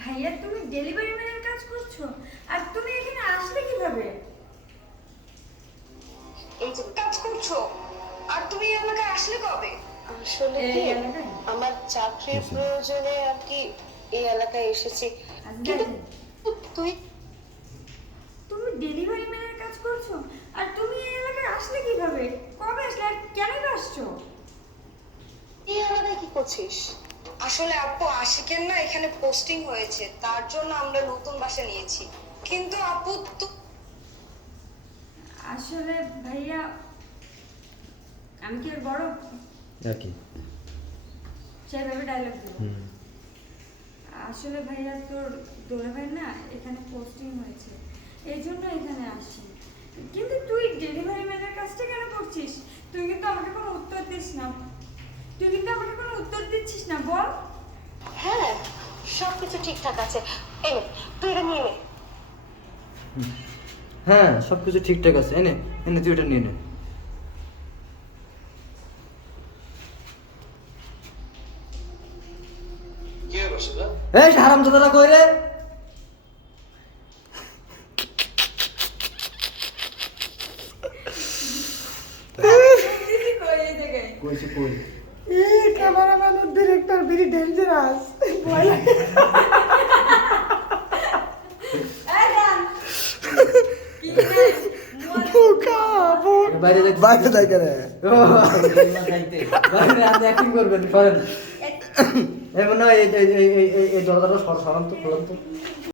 ভাইয়া তুমি ডেলিভারি ম্যানের কাজ করছো আর তুমি এখানে আসলে কিভাবে? এই যে কাজ করছো আর তুমি এই এলাকায় আসলে কবে? আসলে এই কি এলাকায়? আমার চাকরির প্রয়োজনে আর কি এই এলাকায় এসেছি। কিন্তু তুই তুমি ডেলিভারি ম্যানের কাজ করছো আর তুমি এই এলাকায় আসলে কিভাবে? কবে আসলে আর কেনই বা আসছো? এই এলাকায় কি করছিস? আসলে আপু আশিকের না এখানে পোস্টিং হয়েছে, তার জন্য আমরা নতুন বাসা নিয়েছি। কিন্তু আপু তো আসলে ভাইয়া আমি কি আর বড় আর কি সেভাবে ডায়লগ দেবো? আসলে ভাইয়া তোর দোলা ভাই না এখানে পোস্টিং হয়েছে, এই জন্য এখানে আসি। কিন্তু তুই ডেলিভারি ম্যানের কাজটা কেন করছিস? তুই কিন্তু আমাকে কোনো উত্তর দিস না, তুই কিন্তু আমাকে কোনো উত্তর দিচ্ছিস না, বল। হ্যাঁ সবকিছু ঠিকঠাক আছে। এই নে, তুই এটা নিয়ে নে। হ্যাঁ সব কিছু ঠিকঠাক আছে, এনে এনে তুই এটা নিয়ে নে। এই হারামজাদারা কই রে? দিদি কই এই জায়গায়? কইছে কই? এই ক্যামেরাম্যান ও ডিরেক্টর ভেরি ডেঞ্জারাস ভয় লাগে। এই গান কি রে বোকা বোকা বাইরে যাইতে বাইরে থাকে রে। ও বাইরে আপনি অ্যাক্টিং করবেন করেন। এই মনে হয় এই দরজাটা সরান তো, খোলেন তো।